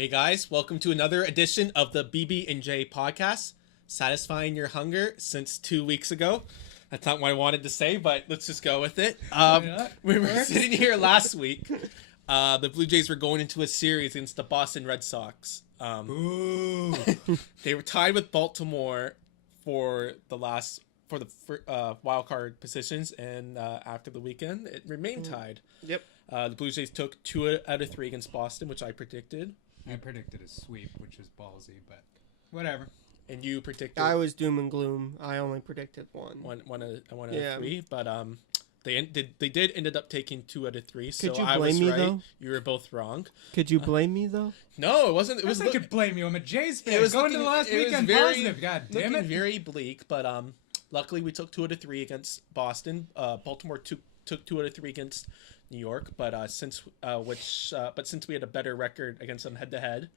Hey guys, welcome to another edition of the BB&J podcast, satisfying your hunger since 2 weeks ago. That's not what I wanted to say, but let's just go with it. We were sitting here last week. The Blue Jays were going into a series against the Boston Red Sox. They were tied with Baltimore for the wild card positions, and after the weekend, it remained tied. Yep. The Blue Jays took 2 out of 3 against Boston, which I predicted. I predicted a sweep, which is ballsy, but whatever. And you predicted? I was doom and gloom. I only predicted one out of 3, but they ended up taking 2 out of 3. Could so you I blame was me, right. though? You were both wrong. Could you blame me though? No, it wasn't. It was. I could blame you. I'm a Jays fan. It was going to the last weekend positive. God damn it. Very bleak, but luckily we took 2 out of 3 against Boston. Baltimore took 2 out of 3 against New York, but since we had a better record against them head to head,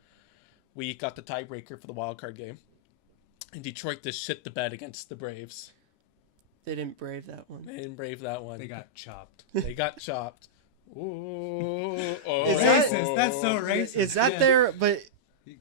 we got the tiebreaker for the wild card game. And Detroit just shit the bed against the Braves. They didn't brave that one. They got chopped. Ooh, Is racist. that- That's so racist. Is that Yeah. there? But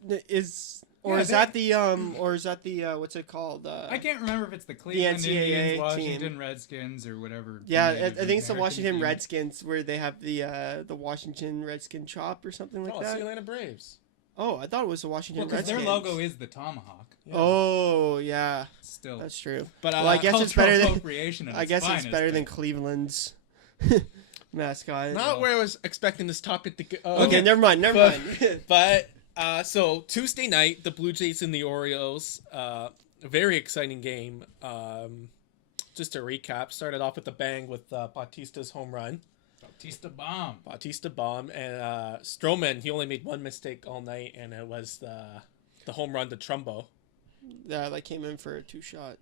is Yeah, that the what's it called? I can't remember if it's the Cleveland NCAA Indians, Washington team. Redskins, or whatever. Yeah, I Native think it's the American Washington team. Redskins where they have the Washington Redskin chop or something like it's that. the Atlanta Braves. Oh, I thought it was the Washington Well, because Redskins. their logo is the tomahawk. Yeah. Oh yeah, Still, that's true. But Well, I guess it's cultural better than appropriation at I its guess it's finest, better but- than Cleveland's mascot. not where I was expecting this topic to go. Okay, never mind. But so Tuesday night, the Blue Jays and the Orioles, a very exciting game. Just to recap, started off with a bang with Bautista's home run. Bautista bomb, and Stroman, he only made one mistake all night, and it was the home run to Trumbo. Yeah, that came in for a 2-shot.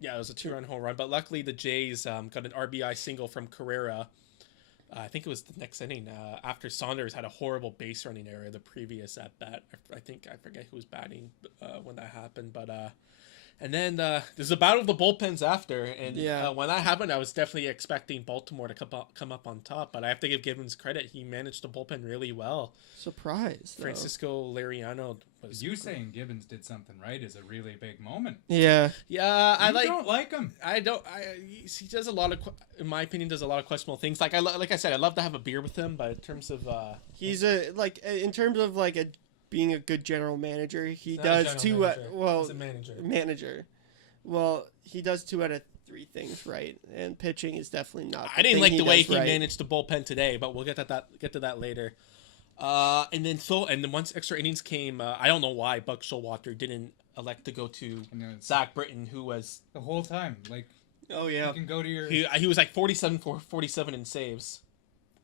Yeah, it was a 2-run home run, but luckily the Jays got an RBI single from Carrera. I think it was the next inning after Saunders had a horrible base running error the previous at bat. I forget who was batting when that happened, but and then there's a battle of the bullpens after, and when that happened, I was definitely expecting Baltimore to come up on top, but I have to give Gibbons credit. He managed the bullpen really well. Surprise, though. Francisco Liriano was... You saying Gibbons did something right is a really big moment. Yeah. Yeah, I don't like him. I don't. He does a lot of, in my opinion, does a lot of questionable things. Like I said, I'd love to have a beer with him, but in terms of he's in terms of being a good general manager, he not does a 2 general manager. well He's a manager. Well, he does 2 out of 3 things right, and pitching is definitely not. I didn't like the way he right. managed the bullpen today, but we'll get to that later. And then once extra innings came, I don't know why Buck Showalter didn't elect to go to Zach Britton, who was The whole time, like, Oh you yeah. can go to your. he was like 47 for 47 in saves,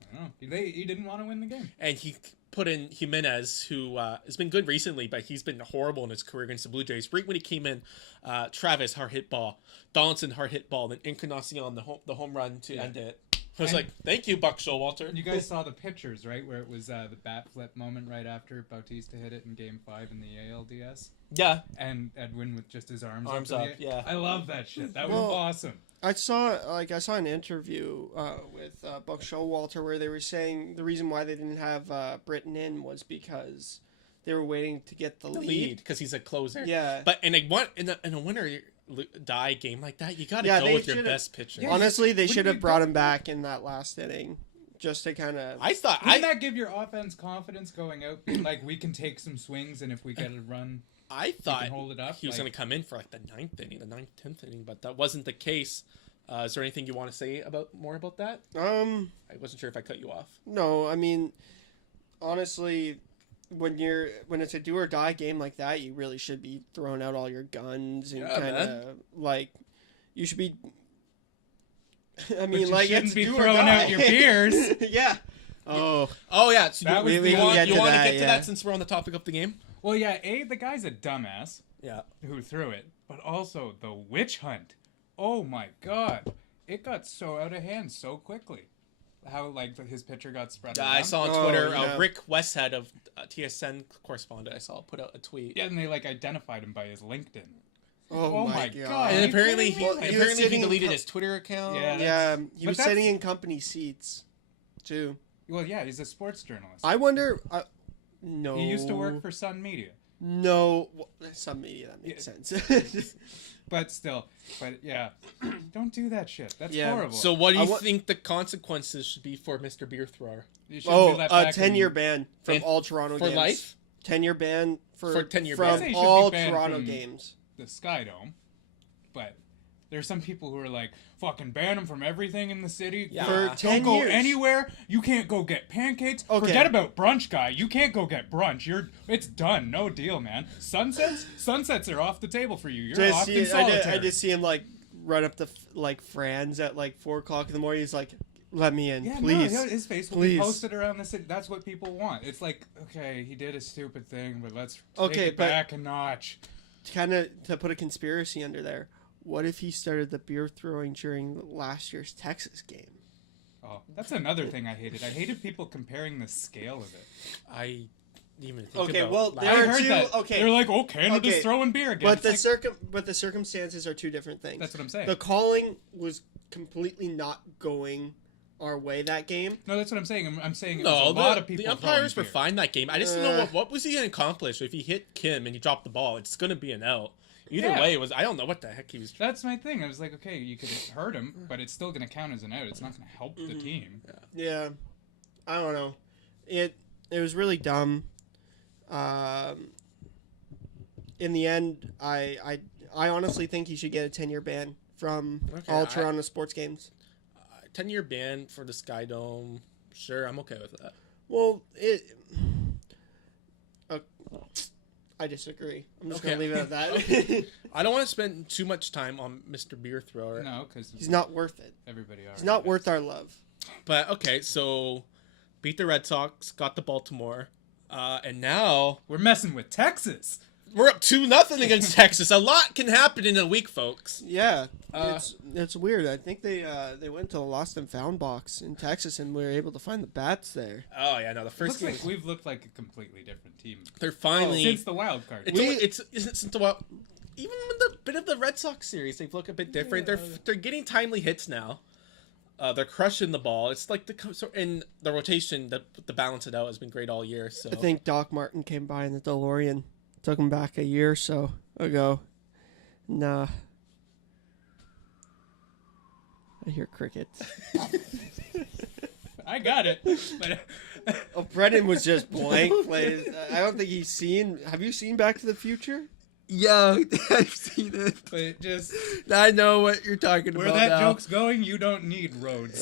I don't know. He didn't want to win the game. and he put in Jimenez, who has been good recently, but he's been horrible in his career against the Blue Jays. Right when he came in, Travis hard hit ball, Donaldson hard hit ball, then Encarnacion the home run to end it. I was like, thank you, Buck Showalter. You guys saw the pictures, right? Where it was the bat flip moment right after Bautista hit it in Game 5 in the ALDS. Yeah, And Edwin with just his arms up. in the Yeah, I love that shit. That was Well, awesome. I saw an interview with Buck Showalter where they were saying the reason why they didn't have Britton in was because they were waiting to get the lead. because he's a closer. Yeah. But in a winner die game like that, you got to go with your best pitcher. Yeah. Honestly, they Wouldn't should you have brought him back in that last inning just to kind of. I thought Wouldn't that give your offense confidence going out? Being like, we can take some swings, and if we get a run, I thought hold it up, he was like- going to come in for like the 10th inning, but that wasn't the case. Is there anything you want to say more about that? I wasn't sure if I cut you off. No, I mean, honestly, when it's a do or die game like that, you really should be throwing out all your guns and kind of like you should be. I mean, but you like shouldn't it's be do or throwing die. out your beers. Yeah. Oh. Yeah. So That was you the- want get to to get that, to yeah. that since we're on the topic of the game? Well, yeah, the guy's a dumbass Yeah. who threw it, but also the witch hunt. Oh my god, it got so out of hand so quickly. How his pitcher got spread around. I saw on Twitter yeah. Rick Westhead of TSN correspondent. I saw put out a tweet. Yeah, and they identified him by his LinkedIn. Oh my god. And Are you apparently kidding me? Well, he was he sitting in deleted co- his Twitter account. Yeah. Yeah, he but was sitting in company seats, too. Well, yeah, he's a sports journalist. I wonder, No. He used to work for Sun Media. No, well, some media, that makes sense. But still, yeah, don't do that shit. That's Yeah. horrible. So what do you think the consequences should be for Mr. Beer Thrower? You shouldn't be let back 10-year ban from And all Toronto for games. life? 10-year ban For 10-year from ban. I'd say he should all be banned Toronto from games. the Sky Dome, but there's some people who are like, fucking ban him from everything in the city. Yeah. For Don't 10 go years. anywhere. You can't go get pancakes. Okay. Forget about brunch, guy. You can't go get brunch. It's done. No deal, man. Sunsets are off the table for you. You're locked in solitary. I just see him like run up the Franz at like 4:00 in the morning. He's like, "Let me in, please." No, his face will be posted around the city. That's what people want. It's like, okay, he did a stupid thing, but let's take it back a notch. Kind of to put a conspiracy under there. What if he started the beer throwing during last year's Texas game? Oh, that's another thing I hated. I hated people comparing the scale of it. I didn't even think Okay, about well, last- there I are heard two. that. Okay, They're like, oh, Canada's Okay. throwing beer again. but It's like, the circumstances are two different things. that's what I'm saying. The calling was completely not going our way that game. No, that's what I'm saying. I'm saying it No, was a lot of people. the umpires were throwing beer. fine that game. I just didn't know what was he going to accomplish. If he hit Kim and he dropped the ball, it's going to be an out. Either Yeah. way, I don't know what the heck he was. That's my thing. I was like, okay, you could hurt him, but it's still going to count as an out. It's not going to help the team. Yeah, I don't know. It was really dumb. In the end, I honestly think he should get a 10-year ban from all Toronto sports games. 10-year ban for the Sky Dome. Sure, I'm okay with that. Well, I disagree. I'm just Okay. gonna leave it at that. I don't want to spend too much time on Mr. Beer Thrower. No, because He's not worth it. everybody He's not worth our love. But okay, so beat the Red Sox, got the Baltimore, and now We're messing with Texas. we're up 2-0 against Texas. A lot can happen in a week, folks. Yeah, it's weird. I think they went to the lost and found box in Texas, and we were able to find the bats there. Oh yeah, no, the first Looks game like we've looked like a completely different team they're finally since the wild card. it's since the even with the bit of the Red Sox series, they've looked a bit different. They're getting timely hits now. They're crushing the ball. It's like in the rotation, the balance it out has been great all year. So I think Doc Martin came by in the DeLorean, took him back a year or so ago. Nah. I hear crickets. I got it. But Oh, Brendan was just blank. I don't think he's seen. Have you seen Back to the Future? yeah, I've seen it. but just I know what you're talking where about that now. joke's going, you don't need roads.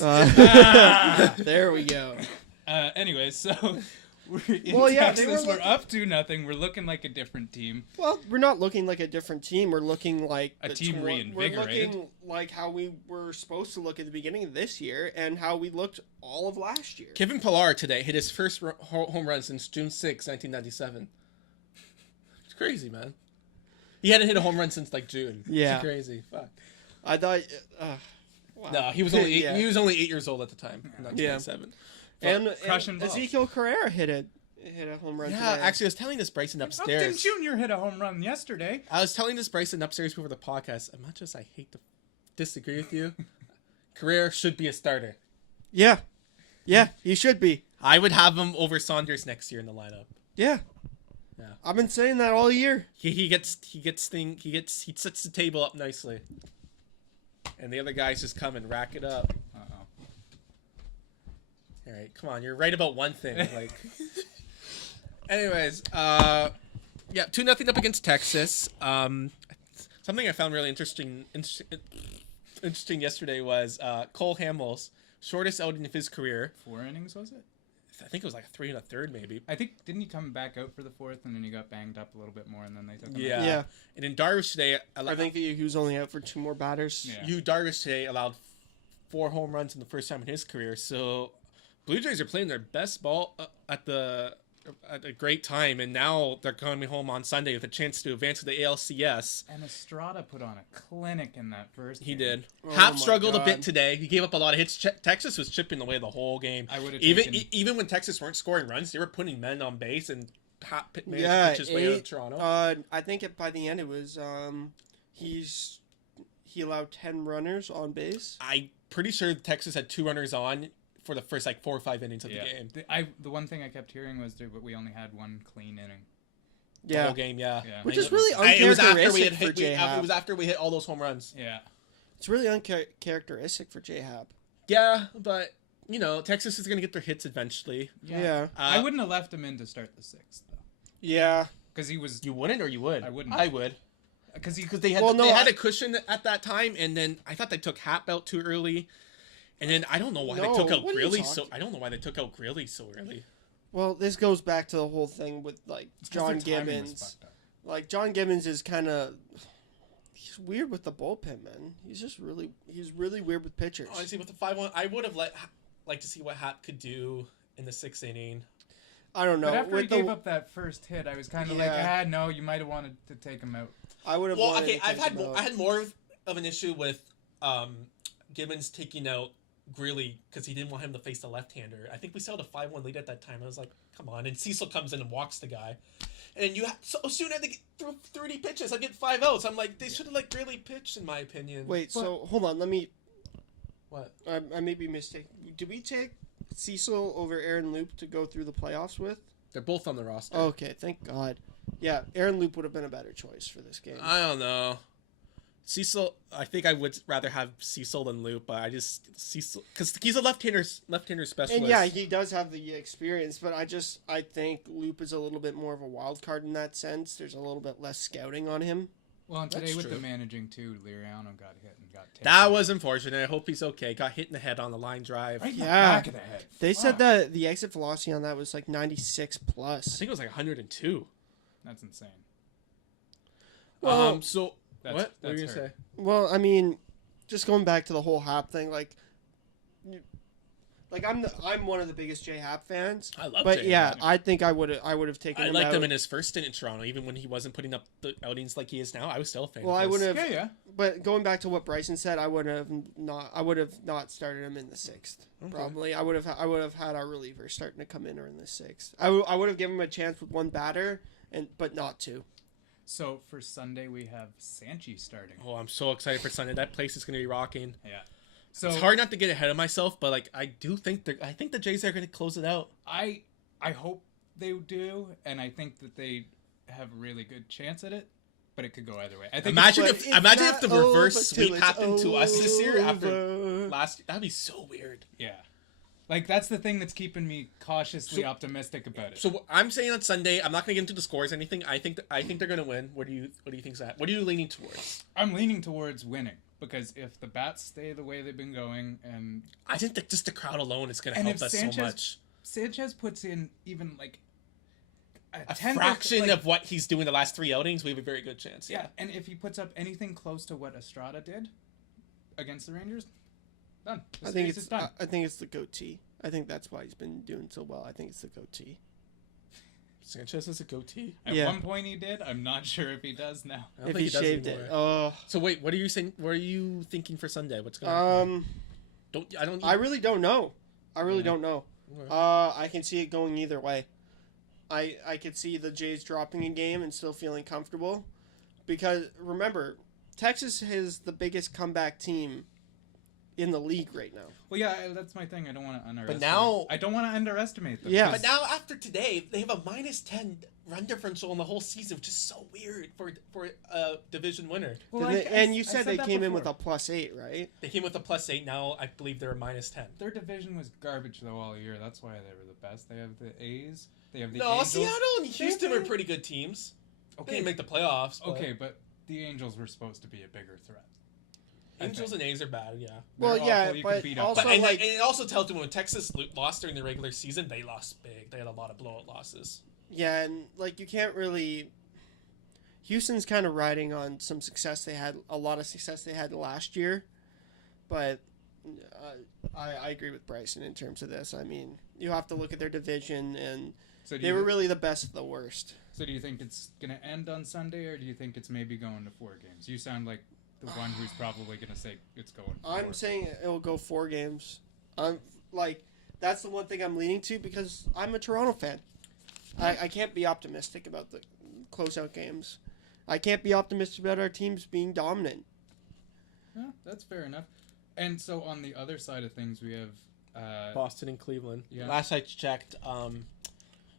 There we go. Anyways, so we're in Well, yeah, Texas. they were We're up 2-0. We're looking like a different team. Well, we're not looking like a different team. We're looking like A team We're reinvigorated. looking like how we were supposed to look at the beginning of this year and how we looked all of last year. Kevin Pillar today hit his first home run since June 6, 1997. It's crazy, man. He hadn't hit a home run since like June. Yeah. It's crazy. Fuck. I thought. Wow. No, he was only eight, Yeah. he was only 8 years old at the time. In 1997. And Crushing balls. Ezekiel Carrera hit a home run. Yeah, today. actually, I was telling this Bryson upstairs. Upton Jr. hit a home run yesterday. I was telling this Bryson upstairs before the podcast. As much as I hate to disagree with you, Carrera should be a starter. Yeah, he should be. I would have him over Saunders next year in the lineup. Yeah. Yeah. I've been saying that all year. He sets the table up nicely, and the other guys just come and rack it up. Uh-oh. All right, come on, you're right about one thing. Like, anyways, 2-0 up against Texas. Something I found really interesting yesterday was Cole Hamels, shortest outing of his career. 4 innings, was it? I think it was like 3 1/3, maybe. I think, didn't he come back out for the 4th and then he got banged up a little bit more and then they took him Yeah. out? Yeah. And in Darvish today, I think he was only out for 2 more batters. Yeah. Darvish today allowed 4 home runs in the first time in his career. So Blue Jays are playing their best ball at a great time, and now they're coming home on Sunday with a chance to advance to the ALCS. And Estrada put on a clinic in that first He game. did. Oh Hap my struggled a God. bit today. He gave up a lot of hits. Texas was chipping away the whole game. I would have Even taken... even when Texas weren't scoring runs, they were putting men on base, and Hap managed to Yeah, pitch his way out of Toronto. I think by the end it was he allowed 10 runners on base. I'm pretty sure Texas had 2 runners on for the first like 4 or 5 innings of the game. The one thing I kept hearing was that we only had one clean inning. The whole game, yeah. Which is really It was after uncharacteristic we for J-Hap. It was after we hit all those home runs. Yeah. It's really uncharacteristic for J-Hap. Yeah, but Texas is gonna get their hits eventually. Yeah. I wouldn't have left him in to start the 6th though. Yeah. Because he was. You wouldn't, or you would? I wouldn't. I would. Because they had a cushion at that time, and then I thought they took Hap out too early, and then I don't know why they took out Grilly I don't know why they took out Grilly so early. Well, this goes back to the whole thing with like John Gibbons. Like John Gibbons is kind of he's weird with the bullpen, man. He's really weird with pitchers. Honestly, with the 5-1, I would have liked to see what Hap could do in the 6th inning. I don't know. But after he gave up that first hit, I was kind of like, no, you might have wanted to take him out. I would have. Well, okay, I had more of an issue with Gibbons taking out Greeley because he didn't want him to face the left-hander. I think we saw the 5-1 lead at that time. I was like, come on. And Cecil comes in and walks the guy. And you so soon had to get through 30 pitches. I get 5 outs. I'm like, they should have let Greeley pitch, in my opinion. Wait, so hold on. Let me. What? I may be mistaken. Did we take Cecil over Aaron Loop to go through the playoffs with? They're both on the roster. Okay, thank God. Yeah, Aaron Loop would have been a better choice for this game. I don't know. Cecil, I think I would rather have Cecil than Loop, but Cecil, because he's a left-hander specialist. And yeah, he does have the experience, but I think Loop is a little bit more of a wild card in that sense. There's a little bit less scouting on him. Well, and today with the managing too, Liriano got hit and got taken. That was unfortunate. I hope he's okay. Got hit in the head on the line drive. Right in the back of the head. They said that the exit velocity on that was like 96 plus. I think it was like 102. That's insane. Well, what were you gonna say? Well, I mean, just going back to the whole Hap thing, like I'm one of the biggest J-Hap fans. I love but J-Hap. Yeah, I think I would have taken him out. I liked him in his first stint in Toronto, even when he wasn't putting up the outings like he is now. I was still a fan. Well, I would have. Yeah. But going back to what Bryson said, I would have not started him in the 6th. Okay. Probably, I would have had our relievers starting to come in or in the 6th. I would have given him a chance with one batter, but not two. So for Sunday we have Sanchi starting. Oh, I'm so excited for Sunday. That place is going to be rocking. Yeah. So it's hard not to get ahead of myself, but like I think the Jays are going to close it out. I hope they do, and I think that they have a really good chance at it. But it could go either way. I think imagine if the reverse sweep happened to us this year after last. That'd be so weird. Yeah. Like, that's the thing that's keeping me cautiously optimistic about it. So I'm saying on Sunday, I'm not going to get into the scores or anything. I think they're going to win. What do you think's that? What are you leaning towards? I'm leaning towards winning because if the bats stay the way they've been going, and I think that just the crowd alone is going to help us so much. Sanchez puts in even like a fraction of what he's doing the last 3 outings, we have a very good chance. Yeah, and if he puts up anything close to what Estrada did against the Rangers, done. I think it's the goatee. I think that's why he's been doing so well. I think it's the goatee. Sanchez has a goatee. At one point he did. I'm not sure if he does now. If he shaved it. Oh. So wait, what are you saying? What are you thinking for Sunday? What's going on? I really don't know. I really don't know. I can see it going either way. I could see the Jays dropping a game and still feeling comfortable, because remember, Texas is the biggest comeback team in the league right now. Well, yeah, that's my thing. I don't want to underestimate. But now I don't want to underestimate them. Yeah. But now after today, they have a -10 run differential in the whole season, which is so weird for a division winner. Well, you said they came in with a +8, right? They came with a +8. Now I believe they're a -10. Their division was garbage though all year. That's why they were the best. They have the A's. They have the No, Angels. Seattle and Houston were pretty good teams. Okay, they didn't make the playoffs. But... Okay, but the Angels were supposed to be a bigger threat. Angels and A's are bad, yeah. Well, yeah, but also and it also tells you when Texas lost during the regular season, they lost big. They had a lot of blowout losses. Yeah, and like you can't really. Houston's kind of riding on some success they had, a lot of success they had last year, but I agree with Bryson in terms of this. I mean, you have to look at their division, and they were really the best of the worst. So do you think it's going to end on Sunday, or do you think it's maybe going to 4 games? You sound like the one who's probably going to say it's going 4. I'm saying it will go 4 games. That's the one thing I'm leaning to because I'm a Toronto fan. I can't be optimistic about the closeout games. I can't be optimistic about our teams being dominant. Yeah, that's fair enough. And so on the other side of things, we have Boston and Cleveland. Yeah. Last I checked,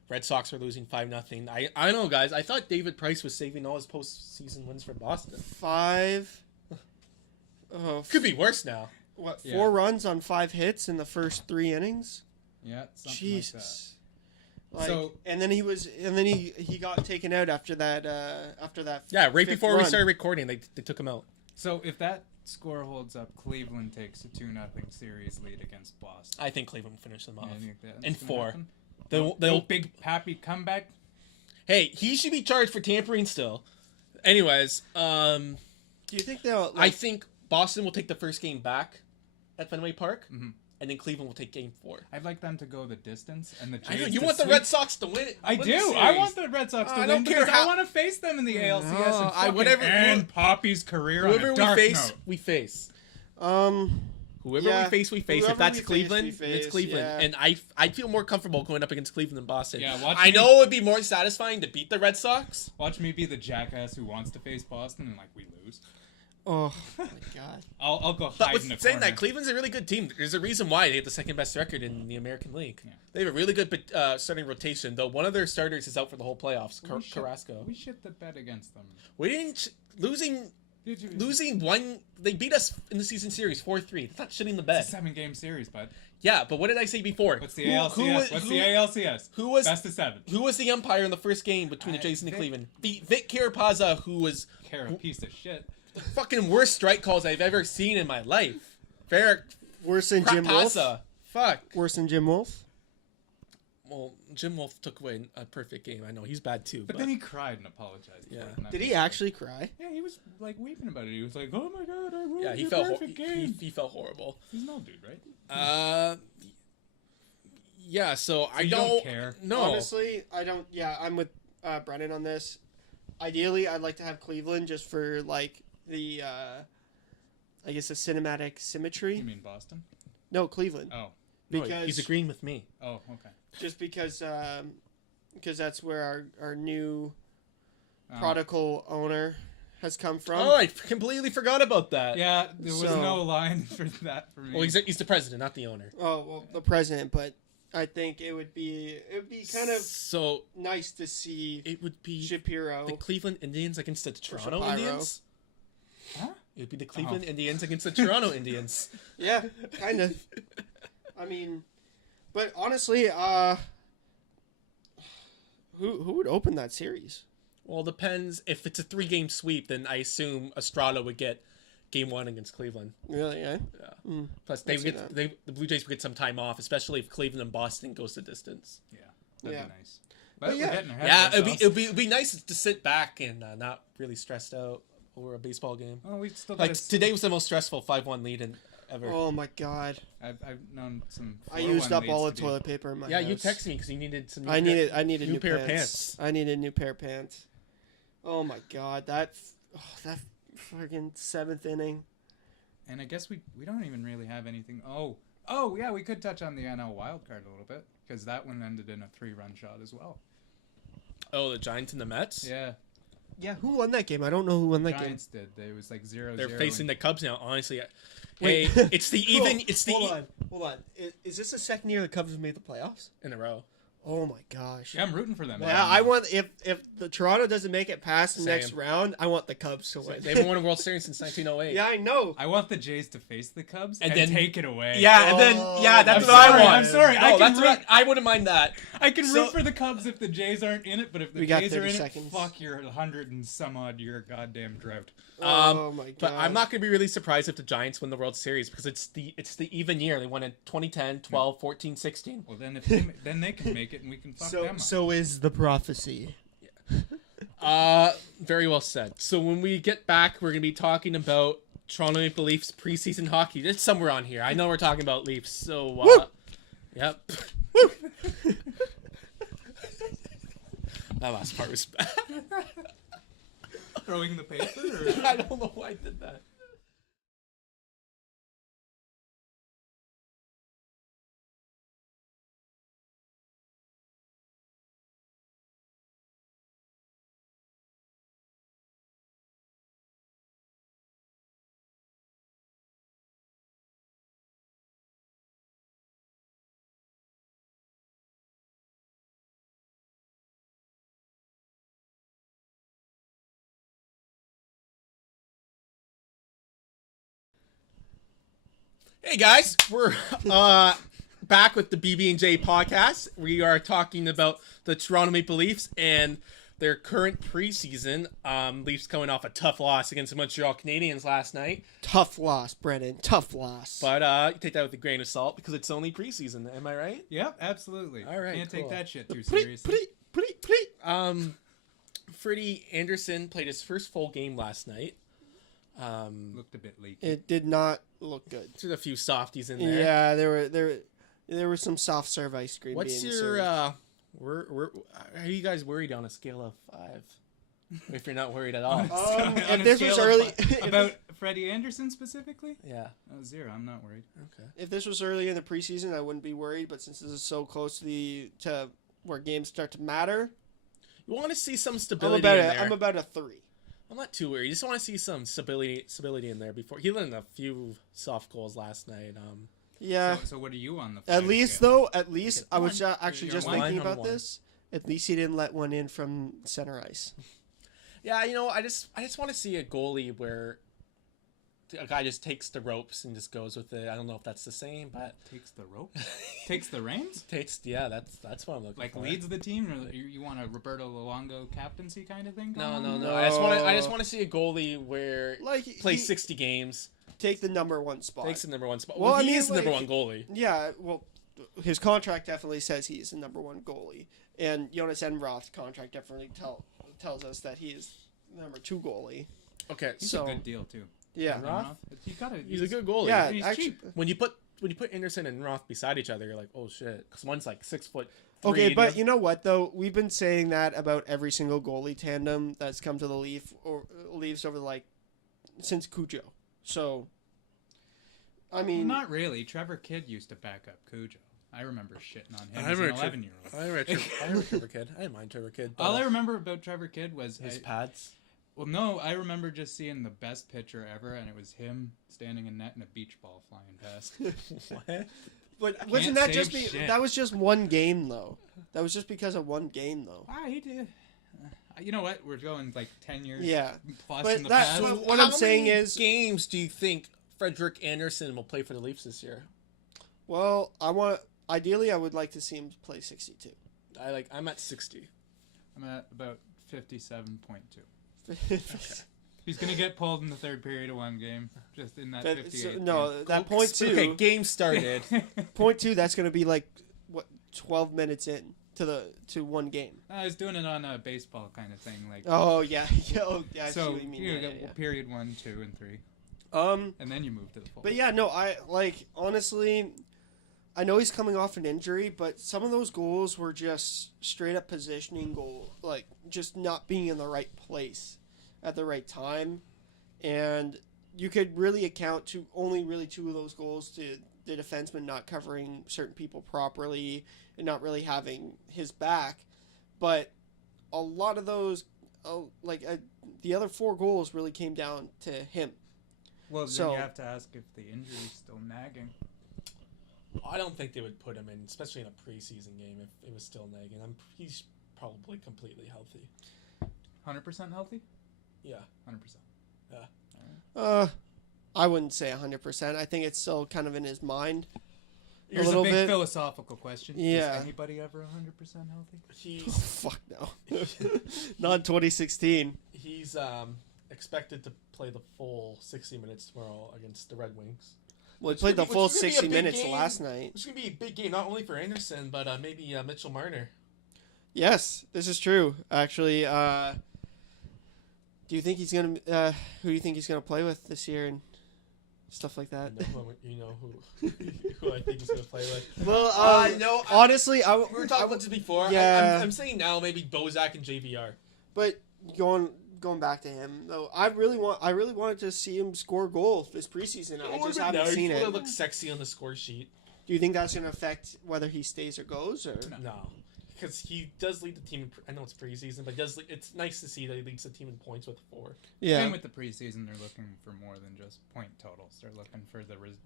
Red Sox are losing 5-0. I don't know, guys. I thought David Price was saving all his postseason wins for Boston. 5. Oh, Could be worse now. What? Yeah. 4 runs on 5 hits in the first 3 innings. Yeah, something Jesus. like that. So and then he got taken out after that. Yeah, right before we run. started recording, they took him out. So if that score holds up, Cleveland takes a 2-0 series lead against Boston. I think Cleveland will finish them off. Yeah, I think that's In gonna 4. happen. They'll big happy comeback. Hey, he should be charged for tampering still. Anyways, Do you think they'll? I think Boston will take the first game back at Fenway Park, Mhm. and then Cleveland will take game 4. I'd like them to go the distance and the I know Jays you to want the sweep. Red Sox to win it. I win do. the I series. want the Red Sox to I win don't care because I how- want to face them in the ALCS and fucking whatever- end Poppy's career on Whoever a we dark face, note. we face. Yeah. Whoever we face. Whoever If that's we face, Cleveland, we face, it's Cleveland. yeah. And I feel more comfortable going up against Cleveland than Boston. Yeah, watch I me- know it would be more satisfying to beat the Red Sox. Watch me be the jackass who wants to face Boston and like we lose. Oh my God. I'll go But hide with in the saying corner. that, Cleveland's a really good team. There's a reason why they have the second best record in the American League. Yeah. They have a really good starting rotation, though one of their starters is out for the whole playoffs, We shit- Carrasco. We shit the bed against them. We didn't losing one. They beat us in the season series 4-3. That's not shitting the bed. It's a 7-game series, bud. Yeah, but what did I say before? What's the ALCS? What's the ALCS? Who was Best of 7? Who was the umpire in the first game between the Jays and the Vic- Cleveland? Vic Carapazza, who was Care a piece of shit. the fucking worst strike calls I've ever seen in my life. Fair Worse than Jim Wolf. Crapazza. Fuck. Worse than Jim Wolf. Well, Jim Wolf took away a perfect game. I know he's bad too. But then he cried and apologized. Yeah. For it, and I Did he think- actually cry? Yeah, he was like weeping about it. He was like, "Oh my god, I ruined yeah, he your felt perfect game." he felt horrible. He's an old dude, right? Yeah. So I you don't don't care? No. Honestly, I don't. Yeah, I'm with Brennan on this. Ideally, I'd like to have Cleveland just for like the, I guess the cinematic You symmetry. mean Boston? No, Cleveland. Oh, No, Because he's agreeing with me. oh, okay. just because that's where our new Oh. prodigal owner has come from. Oh, I completely forgot about that. Yeah, there was So- no line for that for me. Well, he's the president, not the owner. Oh well, the president, but I think it would be kind of So nice to see it would be Shapiro. the Cleveland Indians against the Toronto Shapiro. Indians. Huh? It would be the Cleveland Indians against the Toronto Indians. Yeah, kind of. I mean, but honestly, who would open that series? Well, it depends. If it's a 3-game sweep, then I assume Estrada would get game 1 against Cleveland. Really? Eh? Yeah. Mm, Plus, they I would see get that. the Blue Jays would get some time off, especially if Cleveland and Boston goes the distance. Yeah, that'd Yeah. be nice. But yeah. we're getting ahead Yeah, of it'd ourselves. be nice to sit back and not really stressed out over a baseball game. Oh, we still Like gotta today was the most stressful 5-1 lead in ever. Oh my God! I've known some. I used 4-1 up all the leads to be- toilet paper in my yeah, house. you texted me because you needed some. I needed new pair pants. of pants. I needed a new pair of pants. Oh my God! That friggin' 7th inning. And I guess we don't even really have anything. Oh yeah, we could touch on the NL wild card a little bit because that one ended in a 3-run shot as well. Oh, the Giants and the Mets. Yeah, Yeah, who won that game? I don't know who won that Giants did. They was like 0-0. They're facing the Cubs now. Honestly, Wait. hey, it's the game. even. It's the Hold on. Is this the second year the Cubs have made the playoffs? in a row. Oh my gosh. Yeah, I'm rooting for them. Yeah, I want if the Toronto doesn't make it past the next Same. round, I want the Cubs to win. They haven't won a World Series since 1908. Yeah, I know. I want the Jays to face the Cubs And and then- take it away. Yeah, and then Oh, that's I'm what I sorry, want. I'm sorry, I No, can that's root- what I wouldn't mind that. I can So- root for the Cubs if the Jays aren't in it, but if the We got Jays are 30 in seconds. it, fuck your 100 and some odd year goddamn drought. Oh my god. But I'm not going to be really surprised if the Giants win the World Series because it's the even year. They won in 2010, 12, 14, 16. Well, then if they, then they can make it and we can fuck them up. So is the prophecy. Very well said. So when we get back, we're going to be talking about Toronto Maple Leafs preseason hockey. It's somewhere on here. I know we're talking about Leafs. So, yep. That last part was bad. Throwing the paper? Or? I don't know why I did that. Hey guys, we're back with the BB&J podcast. We are talking about the Toronto Maple Leafs and their current preseason. Leafs coming off a tough loss against the Montreal Canadiens last night. Tough loss, Brennan. Tough loss. But you take that with a grain of salt because it's only preseason. Am I right? Yep, absolutely. All right, Can't cool. take that shit too seriously. Freddie Anderson played his first full game last night. Looked a bit leaky. It did not look good. There's a few softies in there. Yeah, there were some soft serve ice cream. What's being your served. are you guys worried on a scale of 5? If you're not worried at all. If this was early about Freddie Anderson specifically? Yeah. 0. I'm not worried. Okay. If this was early in the preseason, I wouldn't be worried. But since this is so close to where games start to matter, You want to see some stability in there. I'm about a 3. I'm not too worried. You just want to see some stability in there before he let in a few soft goals last night. Yeah. So what are you on the? At least I was one. actually You're just one. thinking I'm about one. this. At least he didn't let one in from center ice. Yeah, I just want to see a goalie where a guy just takes the ropes and just goes with it. I don't know if that's the same, but Takes the rope, takes the reins, that's what I'm looking like for. leads the team. Or you want a Roberto Luongo captaincy kind of thing? No. Going on? I just want to see a goalie where plays 60 games, Take the number 1 spot. takes the number 1 spot. Well, Well, I he mean, is the number 1 goalie. Yeah, well, his contract definitely says he's the number 1 goalie, and Jonas Enroth's contract definitely tells us that he is the number 2 goalie. Okay, He's So- a good deal too. Yeah, Roth? He's He's a good goalie. yeah. he's Actually, cheap. When you put Anderson and Roth beside each other, you're like, oh shit, because one's like 6'3". okay, but you know what though? We've been saying that about every single goalie tandem that's come to the Leafs over since Cujo. So, I mean, Not really. Trevor Kidd used to back up Cujo. I remember shitting on him I as an remember 11-year-old. I remember Trevor Kidd. I didn't mind Trevor Kidd. But, All I remember about Trevor Kidd was his pads. Well, no, I remember just seeing the best picture ever, and it was him standing in net and a beach ball flying past. What? but wasn't that just save shit. that was just one game though? That was just because of one game though. He did. You know what? We're going like 10 years Yeah. plus But in the that- past. so what I'm saying many is- games do you think Frederik Anderson will play for the Leafs this year? Well, ideally I would like to see him play 62. I'm at 60. I'm at about 57.2. Okay. He's going to get pulled in the third period of one game, just in that 58. No, that point 2. Okay, game started. Point 2. That's going to be like 12 minutes in to one game. I was doing it on a baseball kind of thing, like. Oh yeah, I see So what you mean. you Yeah, get yeah. period 1, 2, and 3, and then you move to the full. But yeah, no, honestly, I know he's coming off an injury, but some of those goals were just straight up positioning goal, like just not being in the right place at the right time, and you could really account to only really 2 of those goals to the defenseman not covering certain people properly and not really having his back, but a lot of those, the other 4 goals really came down to him. Well, then So- you have to ask if the injury's still nagging. I don't think they would put him in, especially in a preseason game, if it was still nagging. He's probably completely healthy. 100% healthy? Yeah. 100%. I wouldn't say 100%. I think it's still kind of in his mind. Here's little a big bit. philosophical question. Yeah. Is anybody ever 100% healthy? He's Fuck no. Not in 2016. he's expected to play the full 60 minutes tomorrow against the Red Wings. Well, he Which played the would be- full which would be a 60 big minutes game. last night. It's going to be a big game, not only for Anderson, but maybe Mitchell Marner. Yes, this is true. Actually, do you think he's gonna? Who do you think he's gonna play with this year and stuff like that? You know who I think he's going to play with. Well, no, honestly, we were talking about this before. Yeah. I'm saying now maybe Bozak and JVR. But going back to him though, I really wanted to see him score goals this preseason. I just haven't seen it. It looks sexy on the score sheet. Do you think that's gonna affect whether he stays or goes, or No, because he does lead the team. I know it's preseason, but it's nice to see that he leads the team in points with 4. Yeah. And with the preseason, they're looking for more than just point totals. They're looking for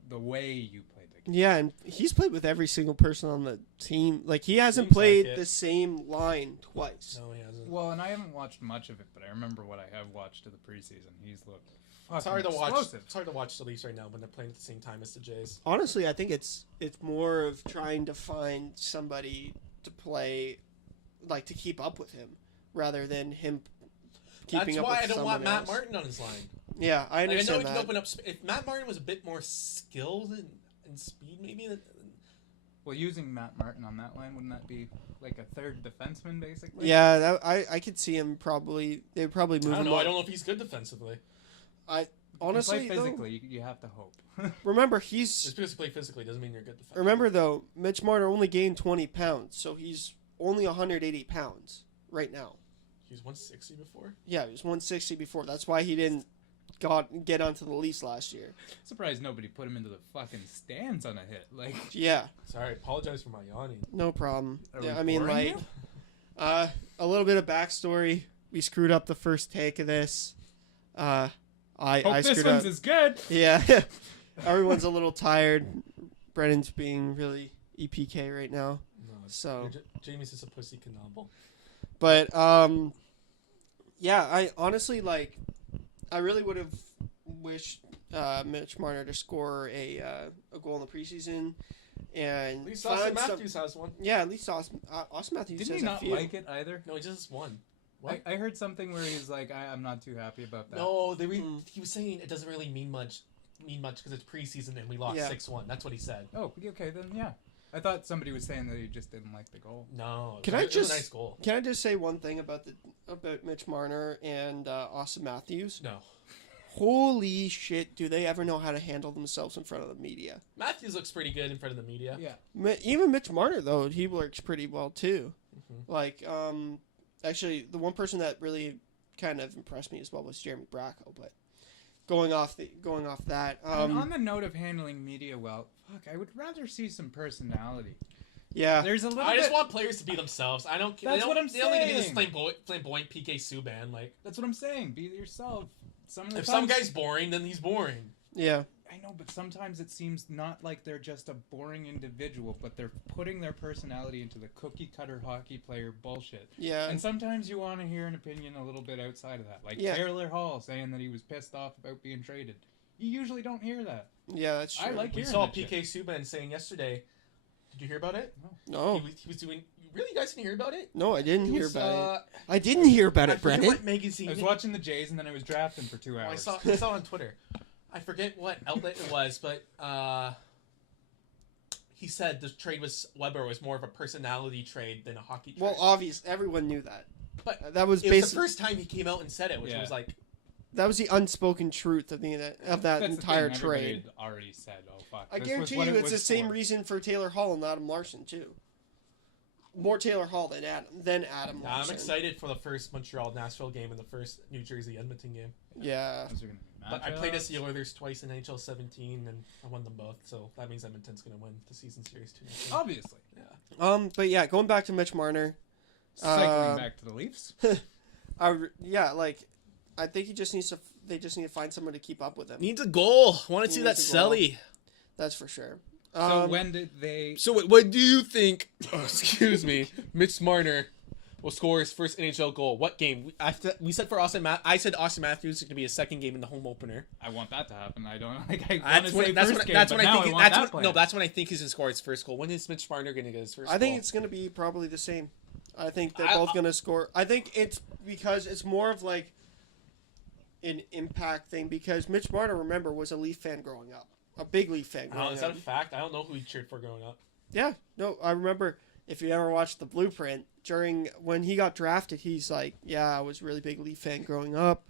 the way you played the game. Yeah, and he's played with every single person on the team. Like, he hasn't Seems played like it. the same line twice. No, he hasn't. Well, and I haven't watched much of it, but I remember what I have watched of the preseason. He's looked fucking It's hard to watch. explosive. It's hard to watch the Leafs right now when they're playing at the same time as the Jays. Honestly, I think it's more of trying to find somebody to play, like, to keep up with him, rather than him keeping up with someone else. That's why I don't want Matt Martin on his line. Yeah, I understand I know he that. can open up. If Matt Martin was a bit more skilled and speed, maybe. Well, using Matt Martin on that line, wouldn't that be like a third defenseman, basically? Yeah, I could see him probably. They would probably move I don't him know. on. I don't know if he's good defensively. Honestly, play physically, you have to hope. remember Just because you play physically doesn't mean you're good defensively. Remember though, Mitch Marner only gained 20 pounds, so he's only 180 pounds right now. He was 160 before. Yeah, he was 160 before. That's why he didn't get onto the Leafs last year. Surprised nobody put him into the fucking stands on a hit. Like, Yeah, Sorry, apologize for my yawning. no problem. Are Yeah, we I mean, boring like, you? a little bit of backstory. We screwed up the first take of this. I hope screwed this one's up. as good. Yeah, everyone's a little tired. Brennan's being really EPK right now. No, So, Jamie's just a pussy canobble. but yeah, I honestly like. I really would have wished Mitch Marner to score a goal in the preseason, and At least Austin Matthews has one. Yeah, at least Austin Matthews Didn't has he a not few. like it either? No, he just won. What? I heard something where he's like, I'm not too happy about that. No, he was saying it doesn't really mean much because it's preseason and we lost 6-1. That's what he said. Oh, okay, then yeah. I thought somebody was saying that he just didn't like the goal. No, Can it was a nice goal. Can I just say one thing about Mitch Marner and Austin Matthews? No, Holy shit, do they ever know how to handle themselves in front of the media? Matthews looks pretty good in front of the media. Yeah. Even Mitch Marner, though, he works pretty well, too. Mm-hmm. Like, actually, the one person that really kind of impressed me as well was Jeremy Bracco, but going off that... And on the note of handling media well, fuck, I would rather see some personality. Yeah. There's a little I bit... just want players to be themselves. I don't. That's what I'm They don't need to be this saying. flamboyant PK Subban. Like, That's what I'm saying. Be yourself. if some guy's boring, then he's boring. Yeah. I know, but sometimes it seems not like they're just a boring individual, but they're putting their personality into the cookie-cutter hockey player bullshit. Yeah. And sometimes you want to hear an opinion a little bit outside of that. Like Taylor Hall saying that he was pissed off about being traded. You usually don't hear that. Yeah, that's true. I like We hearing saw that PK shit. Subban saying yesterday. Did you hear about it? No. He was doing. Really, you guys didn't hear about it? No, I didn't hear was, about it. I didn't hear about I it, forget Brennan. what magazine. I was watching the Jays and then I was drafting for 2 hours. I saw it on Twitter. I forget what outlet it was, but he said the trade with Weber was more of a personality trade than a hockey trade. Well, obvious. Everyone knew that. But that was it was basically the first time he came out and said it, which was like... That was the unspoken truth of that entire the thing. trade. Everybody had already said, "Oh fuck." I This guarantee was what you, it it's was the same for. reason for Taylor Hall and Adam Larson too. More Taylor Hall than Adam Yeah, I'm Larson. excited for the first Montreal-Nashville game and the first New Jersey-Edmonton game. Yeah. Those are gonna be But I played as matchups. the Oilers twice in NHL 17, and I won them both, so that means Edmonton's going to win the season series 2-0. Obviously. Yeah. But yeah, going back to Mitch Marner. Cycling back to the Leafs. I think he just needs to. They just need to find someone to keep up with him. Needs a goal. Want to He see that needs a goal. Selly. That's for sure. So when did they? So what do you think? Oh, excuse me. Mitch Marner will score his first NHL goal. What game? We said for Austin. I said Austin Matthews is going to be a second game in the home opener. I want that to happen. I don't like. I want to say That's first what game, I but think. now I want that plan. No, that's when I think he's going to score his first goal. When is Mitch Marner going to get his first? I think goal? it's going to be probably the same. I think they're both going to score. I think it's because it's more of like an impact thing because Mitch Marner, remember, was a Leaf fan growing up. A big Leaf fan growing up. Is that a fact? I don't know who he cheered for growing up. Yeah. No, I remember if you ever watched The Blueprint, when he got drafted, he's like, yeah, I was a really big Leaf fan growing up.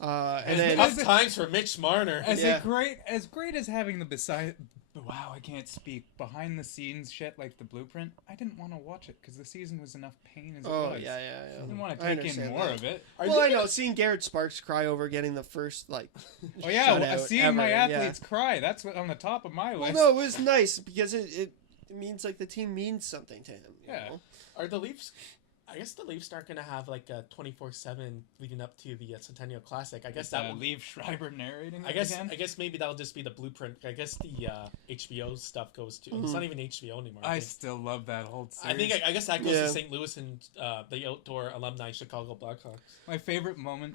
And then tough times for Mitch Marner. As great as having the wow, I can't speak, behind the scenes shit like The Blueprint, I didn't want to watch it because the season was enough pain as it was. Oh, yeah. I didn't want to I take in understand more that. of it. Well, I know, seeing Garrett Sparks cry over getting the first, Oh yeah, shutout seeing ever, my athletes cry, that's what on the top of my Well, list. no, it was nice because it means like the team means something to him. You know? Are the Leafs? I guess the Leafs aren't gonna have like a 24/7 leading up to the Centennial Classic. I guess that will Leave Schreiber narrating. I guess maybe that'll just be the blueprint. I guess the HBO stuff goes to. It's not even HBO anymore. I still love that whole series. I guess that goes to St. Louis and the outdoor alumni Chicago Blackhawks. My favorite moment.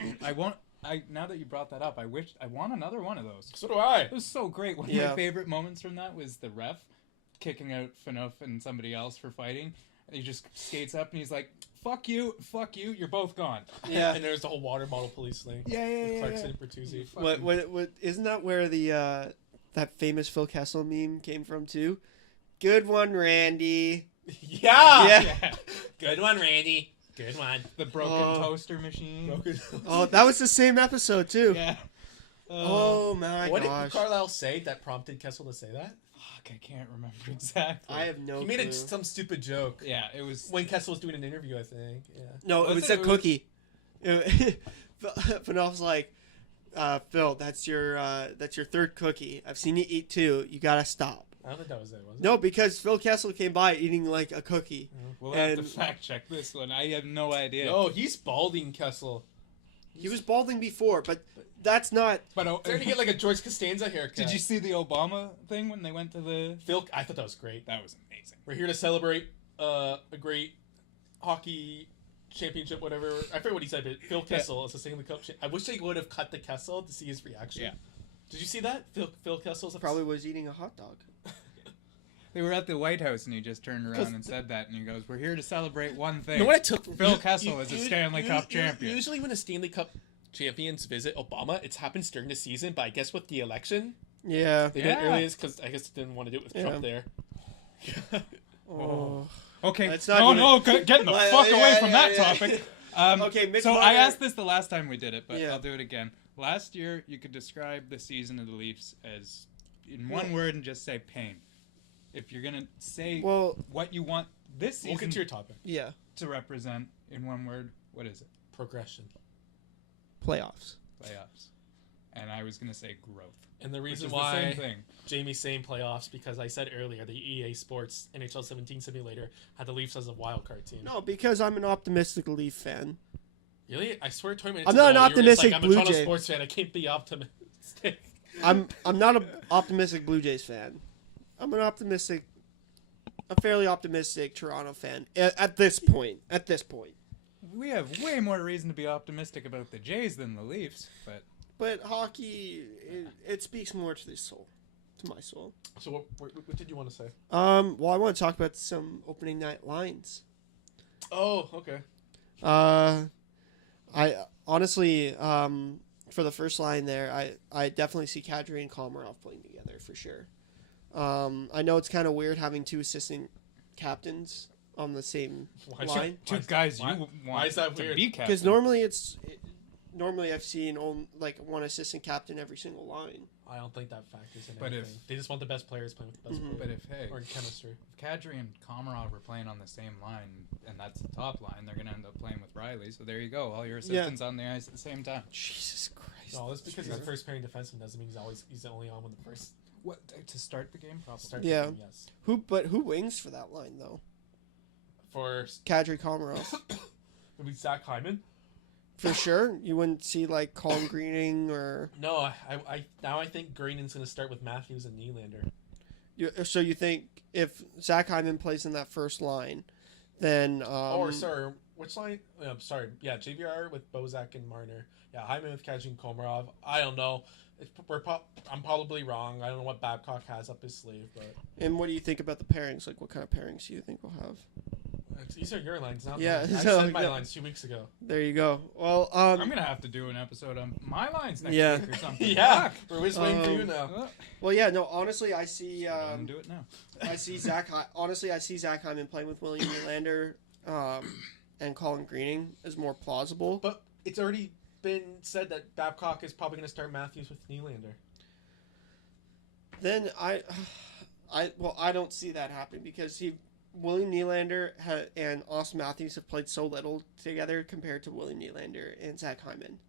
Now that you brought that up, I want another one of those. So do I. It was so great. One of my favorite moments from that was the ref kicking out Phaneuf and somebody else for fighting. And he just skates up and he's like, fuck you, you're both gone. Yeah. And there's the whole water bottle police thing. Yeah. Clarkson and Bertuzzi. What isn't that where the that famous Phil Kessel meme came from too? Good one, Randy. Yeah. Good one, Randy. Good one. The broken toaster machine. Oh, that was the same episode too. Yeah. Oh my gosh. What did Carlisle say that prompted Kessel to say that? Fuck, I can't remember exactly. I have no He clue. made some stupid joke. Yeah, it was... When Kessel was doing an interview, I think. Yeah. No, it was a cookie. Phaneuf's like, Phil, that's your third cookie. I've seen you eat two. You gotta stop. I don't think that was it, was it? No, because Phil Kessel came by eating like a cookie. We'll have to fact check this one. I have no idea. No, he's balding, Kessel. He was balding before, but that's not... But trying to get like a George Costanza haircut. Did you see the Obama thing when they went to the... Phil, I thought that was great. That was amazing. We're here to celebrate a great hockey championship, whatever. I forget what he said, but Phil Kessel is the Stanley Cup champ. I wish they would have cut the Kessel to see his reaction. Yeah. Did you see that? Phil Kessel's probably was eating a hot dog. They were at the White House and he just turned around and said that and he goes, "We're here to celebrate one thing." You know what it took? Phil Kessel is a Stanley Cup champion. Usually when a Stanley Cup champions visit Obama, it happens during the season, but I guess with the election, yeah, they didn't earlier because I guess they didn't want to do it with Trump there. Okay, Let's not getting the fuck away from that topic. Okay, so I asked this the last time we did it, but I'll do it again. Last year, you could describe the season of the Leafs as in one word and just say pain. If you're gonna say what you want this season, we'll get to your topic. Yeah, to represent in one word, what is it? Progression. Playoffs. And I was gonna say growth. And the reason why Jamie's saying playoffs, because I said earlier the EA Sports NHL 17 simulator had the Leafs as a wild card team. No, because I'm an optimistic Leaf fan. Really? I swear 20 minutes I'm not an optimistic I'm Blue a Toronto Jay. sports fan. I can't be optimistic. I'm not an optimistic Blue Jays fan. I'm a fairly optimistic Toronto fan at this point. We have way more reason to be optimistic about the Jays than the Leafs, but hockey, it speaks more to the soul, to my soul. So what did you want to say? Well, I want to talk about some opening night lines. Oh, okay. I honestly, for the first line there, I definitely see Kadri and Komarov playing together for sure. I know it's kind of weird having two assistant captains on the same line. Two guys you want why is that to weird? be captain. Because normally I've seen like one assistant captain every single line. I don't think that factors in. But anything. They just want the best players playing with the best players. But if or chemistry. If Kadri and Komarov are playing on the same line, and that's the top line, they're gonna end up playing with Riley. So there you go, all your assistants on the ice at the same time. Jesus Christ! No, that's because he's a first pairing defenseman doesn't mean he's only on with the first. What to start the game? Probably. Game, yes. Who wings for that line though? For Kadri Komarov. Maybe Zach Hyman. For sure, you wouldn't see like Colin Greening or. No, I think Greening's going to start with Matthews and Nylander. So you think if Zach Hyman plays in that first line, then which line? Sorry, yeah, JVR with Bozak and Marner. Yeah, Hyman with Kadri and Komarov. I don't know. I'm probably wrong. I don't know what Babcock has up his sleeve, but. And what do you think about the pairings? Like, what kind of pairings do you think we'll have? These are your lines, not mine. I said my lines 2 weeks ago. There you go. Well, I'm gonna have to do an episode on my lines next week or something. Yeah, we're just waiting for you now. Well, yeah, no. Honestly, I see. I'm do it now. I see Zach. Honestly, I see Zach Hyman playing with William Nylander, and Colin Greening is more plausible. But it's already been said that Babcock is probably going to start Matthews with Nylander. Then I don't see that happening because William Nylander and Austin Matthews have played so little together compared to William Nylander and Zach Hyman.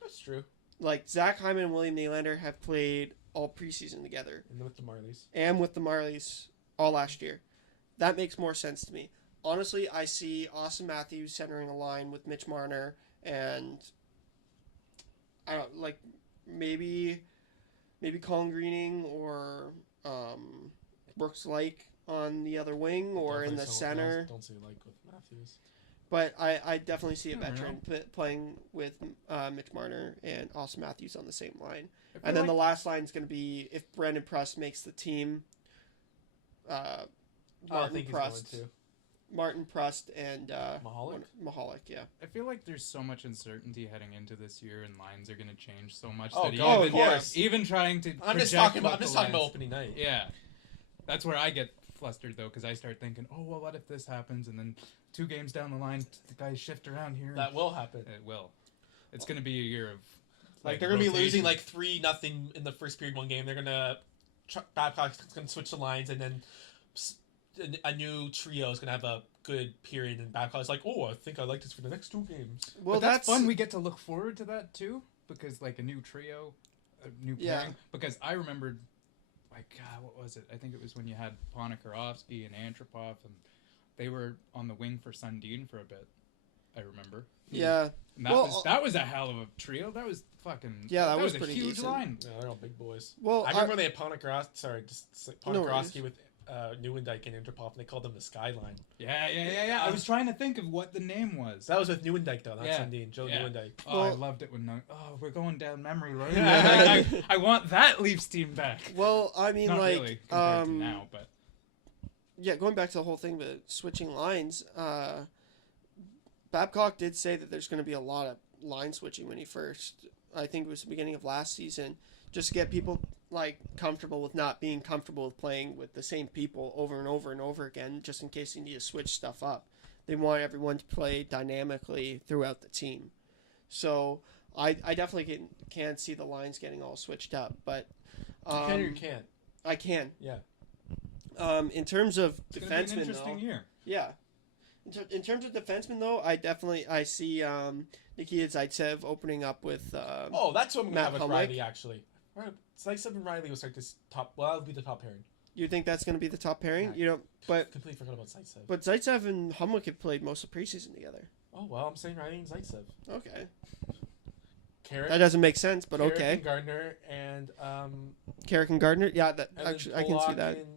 That's true. Like, Zach Hyman and William Nylander have played all preseason together. And with the Marlies. And with the Marlies all last year. That makes more sense to me. Honestly, I see Austin Matthews centering a line with Mitch Marner and I don't like maybe Colin Greening or Brooks Lake on the other wing or in the center. Don't say like with Matthews. But I definitely see a veteran playing with Mitch Marner and Austin Matthews on the same line. And then the last line is going to be if Brandon Prust makes the team. Martin Prust and Mahalik, yeah. I feel like there's so much uncertainty heading into this year, and lines are going to change so much. Of course. Even trying to. I'm just talking about opening night. Yeah, that's where I get flustered though, because I start thinking, oh well, what if this happens, and then 2 games down the line, the guys shift around here. That will happen. It will. It's going to be a year of. Like they're going to be losing like 3-0 in the first period one game. They're going to Babcock's going to switch the lines, and then a new trio is going to have a good period, and Babcock's like, oh, I think I like this for the next 2 games. Well, that's fun. We get to look forward to that too, because like a new trio, a new pairing. Because I remembered, like, God, what was it? I think it was when you had Ponikarovsky and Antropov, and they were on the wing for Sundin for a bit. I remember. Yeah. And that was a hell of a trio. That was fucking. Yeah, that was a pretty huge decent line. Yeah, they're all big boys. Well, I remember they had Ponikarovsky with Nieuwendyk and Antropov, and they called them the Skyline. Yeah. I was trying to think of what the name was. That was with Nieuwendyk, though, not Sundin. Joe Nieuwendyk. Oh, I loved it when we're going down memory lane. I want that Leafs team back. Well, I mean, not like, really compared to now, but yeah, going back to the whole thing about switching lines, Babcock did say that there's going to be a lot of line switching when he first, I think it was the beginning of last season, just to get people like comfortable with not being comfortable with playing with the same people over and over and over again, just in case you need to switch stuff up. They want everyone to play dynamically throughout the team. So I definitely can see the lines getting all switched up, but you can or you can't? I can. Yeah. In terms of it's gonna be an defensemen, interesting year. Yeah. In terms of defensemen, though, I see Nikita Zaitsev opening up with that's what I'm going to have with Humlick. Riley, actually. Zaitsev and Riley will start this top... Well, that'll be the top pairing. You think that's going to be the top pairing? Yeah, But completely forgot about Zaitsev. But Zaitsev and Humlick have played most of preseason together. Oh, well, I'm saying Riley and Zaitsev. Okay. Carrick, that doesn't make sense, but Carrick okay. And Gardner and... Carrick and Gardner? Yeah, that actually I can see that. And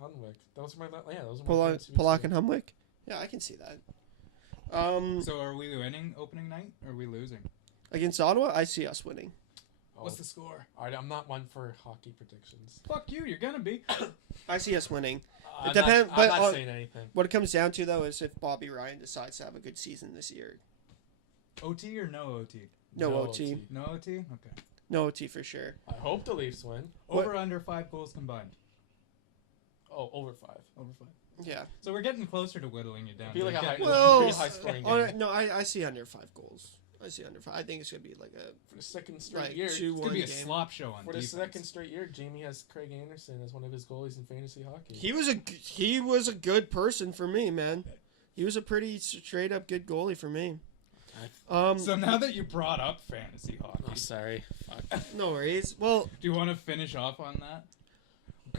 Humlick. Those are my... Polak and Humlick? Yeah, I can see that. So are we winning opening night, or are we losing? Against Ottawa, I see us winning. What's the score? All right, I'm not one for hockey predictions. Fuck you, you're gonna be. I see us winning. I'm not saying anything. What it comes down to, though, is if Bobby Ryan decides to have a good season this year. OT or no OT? No OT. No OT? Okay. No OT for sure. I hope the Leafs win. Over under 5 goals combined. Oh, over 5. Over 5. Yeah. So we're getting closer to whittling you down. I feel like a high scoring game. No, I see under 5 goals. I see under 5. I think it's gonna be like for the second straight year. It's gonna be a slop show on for defense. the second straight year. Jamie has Craig Anderson as one of his goalies in fantasy hockey. He was a good person for me, man. He was a pretty straight up good goalie for me. So now that you brought up fantasy hockey, sorry. Fuck. No worries. Well, do you want to finish off on that?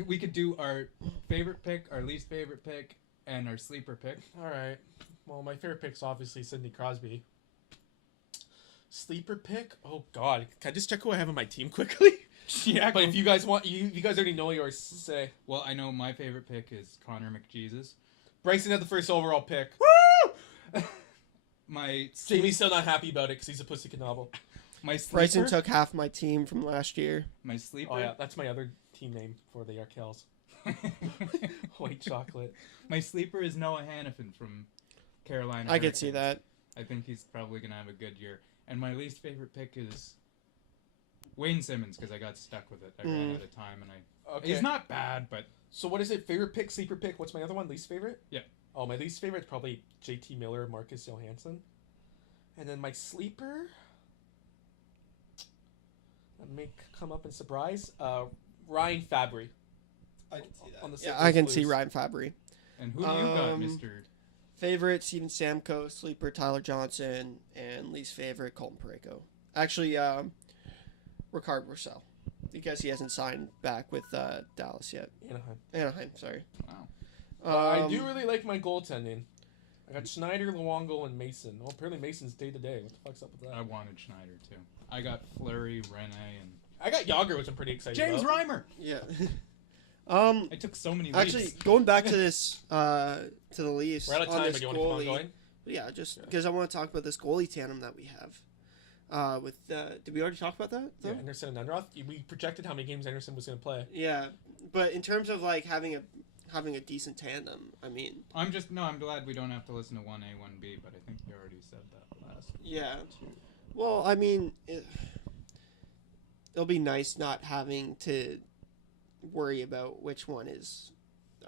We could do our favorite pick, our least favorite pick, and our sleeper pick. All right. Well, my favorite pick's obviously Sidney Crosby. Sleeper pick? Oh God! Can I just check who I have on my team quickly? Yeah. But if you guys want, you guys already know yours. Say. Well, I know my favorite pick is Connor McJesus. Bryson had the first overall pick. Woo! Jamie's still not happy about it because he's a pussy canobble. My sleeper. Bryson took half my team from last year. My sleeper. Oh yeah, that's my other team name for the Arkells. White chocolate. My sleeper is Noah Hannafin from Carolina. I could see that. I think he's probably gonna have a good year. And my least favorite pick is Wayne Simmons because I got stuck with it. I ran out of time, and he's not bad, but so what is it? Favorite pick, sleeper pick. What's my other one? Least favorite? Yeah. Oh, my least favorite is probably JT Miller, Marcus Johansson, and then my sleeper. That may come up in surprise. Ryan Fabry. I can see that. On the I can see Ryan Fabry. And who do you got, Mister? Favorite, Steven Stamkos. Sleeper, Tyler Johnson. And least favorite, Colton Parayko. Actually, Ricard Roussel. because he hasn't signed back with Dallas yet. Anaheim, sorry. Wow. I do really like my goaltending. I got Schneider, Luongo, and Mason. Well, apparently Mason's day to day. What the fuck's up with that? I wanted Schneider too. I got Fleury, Rene, and I got Yager, which I'm pretty excited James about. Reimer. Yeah. I took so many. Actually, leaps. going back to this, to the Leafs. We're out of time, but you want to keep on going? Yeah, just because I want to talk about this goalie tandem that we have. Did we already talk about that? Though? Yeah, Anderson and Enroth. We projected how many games Anderson was going to play. Yeah, but in terms of like having a decent tandem, I mean. I'm glad we don't have to listen to 1A, 1B, but I think you already said that last. Yeah. Well, I mean, it'll be nice not having to worry about which one is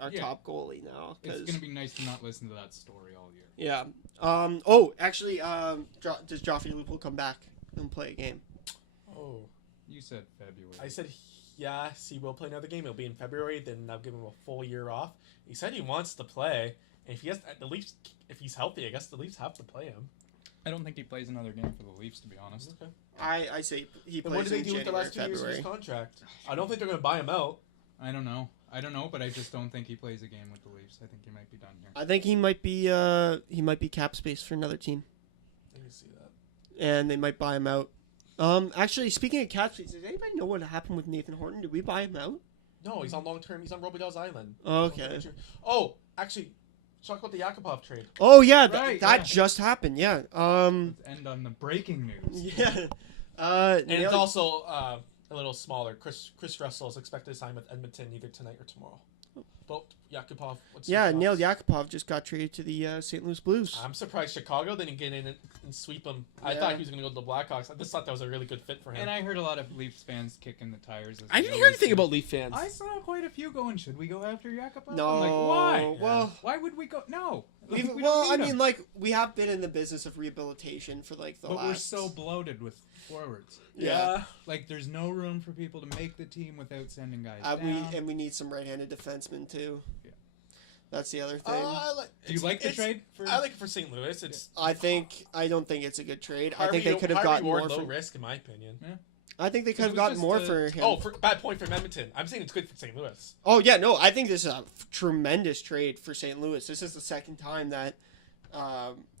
our top goalie now. It's going to be nice to not listen to that story all year. Yeah. Actually, does Joffrey Lupul come back and play a game? Oh. You said February. I said, yes, he will play another game. It'll be in February. Then I'll give him a full year off. He said he wants to play. And if he has the Leafs, if he's healthy, I guess the Leafs have to play him. I don't think he plays another game for the Leafs, to be honest. Okay. I say he plays. What did they do with the last 2 years of his contract? I don't think they're going to buy him out. I don't know, but I just don't think he plays a game with the Leafs. I think he might be done here. I think he might be cap space for another team. I can see that. And they might buy him out. Actually, speaking of cap space, does anybody know what happened with Nathan Horton? Did we buy him out? No, he's on long term. He's on Robidell's Island. Okay. Oh, actually, talk about the Yakupov trade. Oh yeah, Right, that just happened. Yeah. Let's end on the breaking news. Yeah. And it's also a little smaller. Chris Russell is expected to sign with Edmonton either tonight or tomorrow. But Yakupov. Neil Yakupov just got traded to the St. Louis Blues. I'm surprised Chicago didn't get in and sweep him. I thought he was going to go to the Blackhawks. I just thought that was a really good fit for him. And I heard a lot of Leafs fans kicking the tires. I didn't hear anything about Leaf fans. I saw quite a few going, should we go after Yakupov? No. I'm like, why? Well, why would we go? No. We have been in the business of rehabilitation for like the last. But we're so bloated with forwards. Yeah. Like, there's no room for people to make the team without sending guys we need some right-handed defensemen too. Yeah. That's the other thing. Do you like the trade? I like it for St. Louis. I don't think it's a good trade. I think they could have gotten more low for risk, in my opinion. Yeah. I think they could have gotten more for him. Oh, bad point for Edmonton. I'm saying it's good for St. Louis. Oh yeah, no, I think this is a tremendous trade for St. Louis. This is the second time that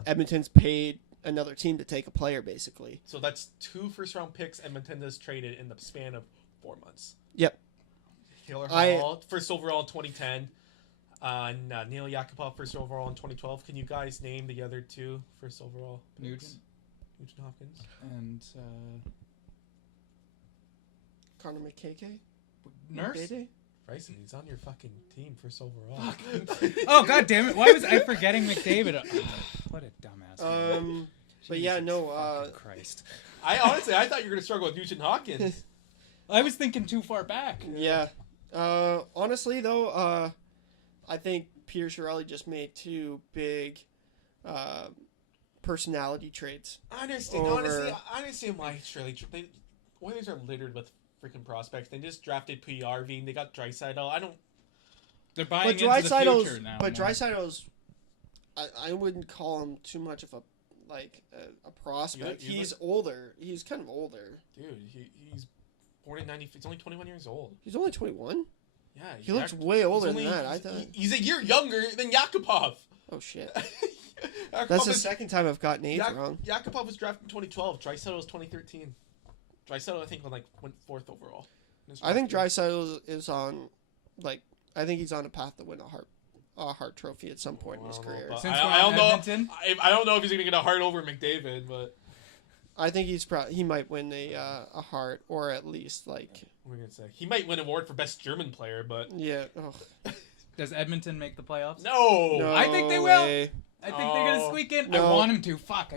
Edmonton's paid another team to take a player, basically. So that's 2 first-round picks Edmonton has traded in the span of 4 months. Yep. Taylor Hall, first overall in 2010. And Neil Yakupov, first overall in 2012. Can you guys name the other 2 first overall picks? Nugent Hopkins. And Connor McKay? Nurse? Bryson, he's on your fucking team first overall. Oh, god damn it. Why was I forgetting McDavid? What a dumbass. But yeah, no. Christ. I thought you were going to struggle with Nugent Hopkins. I was thinking too far back. Yeah. Honestly, though, I think Peter Chiarelli just made 2 big personality trades. I understand why Shirley. Oilers are littered with freaking prospects. They just drafted PRV. They got Draisaitl. They're buying into the future now. But Draisaitl's, I wouldn't call him too much of a prospect. He's older. He's kind of older. Dude, he's born in 90. He's only 21 years old. He's only 21? Yeah. He looks way older than that. I thought he's a year younger than Yakupov. Oh shit. That's the second time I've gotten age wrong. Yakupov was drafted in 2012. Draisaitl was 2013. Draisaitl, I think, went 4th overall. I think Draisaitl is on, I think he's on a path to win a Hart Trophy at some point in his career. I don't know. I don't know if he's gonna get a Hart over McDavid, but I think he might win a Hart, or at least What are we gonna say? He might win an award for best German player, but yeah. Does Edmonton make the playoffs? No. I think they will. I think they're gonna squeak in. No. I want him to. Fuck.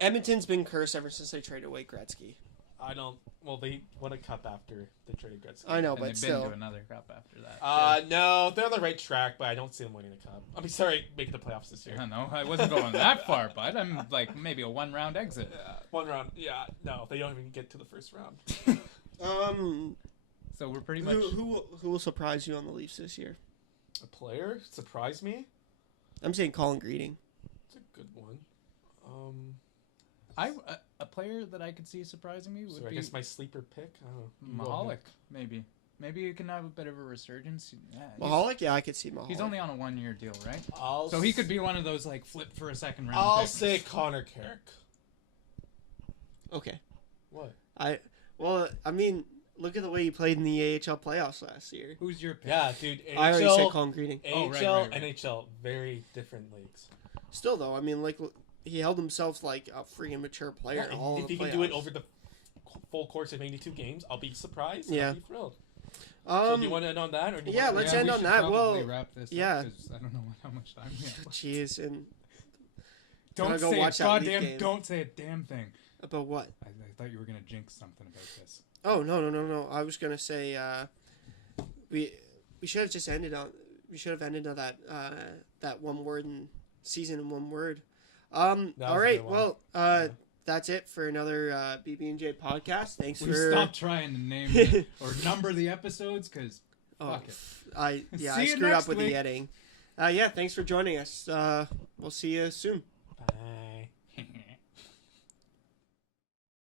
Edmonton's been cursed ever since they traded away Gretzky. I don't. Well, they won a cup after they traded Gretzky. I know, and but they've still. been to another cup after that. No, they're on the right track, but I don't see them winning the cup. I mean, sorry, making the playoffs this year. I don't know. I wasn't going that far, but I'm like maybe a 1-round exit. Yeah, 1 round. Yeah, no, they don't even get to the first round. So we're pretty much. Who will surprise you on the Leafs this year? A player surprise me? I'm saying Colin Greeding. It's a good one. A player that I could see surprising me would I be... guess my sleeper pick? I don't know. Mahalik, maybe. Maybe you can have a bit of a resurgence. Yeah, Mahalik? Yeah, I could see Mahalik. He's only on a 1-year deal, right? So he could be one of those, like, flip for a second round I'll picks. say Connor Carrick. Okay. What? I mean, look at the way he played in the AHL playoffs last year. Who's your pick? Yeah, dude. AHL, I already said Colin Greeding. AHL, right. NHL, very different leagues. Still, though, I mean, like, he held himself like a freaking mature player in all if the he playoffs. can do it over the full course of 82 games, I'll be surprised. Yeah. I'll be thrilled. So do you want to end on that? Or do you want let's to... end on that. Well, wrap this yeah. up, 'cause I don't know how much time we have. Jeez, and don't go say watch that goddamn. Leaf game. Don't say a damn thing. About what? I thought you were gonna jinx something about this. Oh no! I was gonna say we should have just ended on that that one word and season in one word. All right, well that's it for another BB&J podcast. Thanks we for stop trying to name or number the episodes because fuck it. I screwed up with the editing. Thanks for joining us. We'll see you soon. Bye.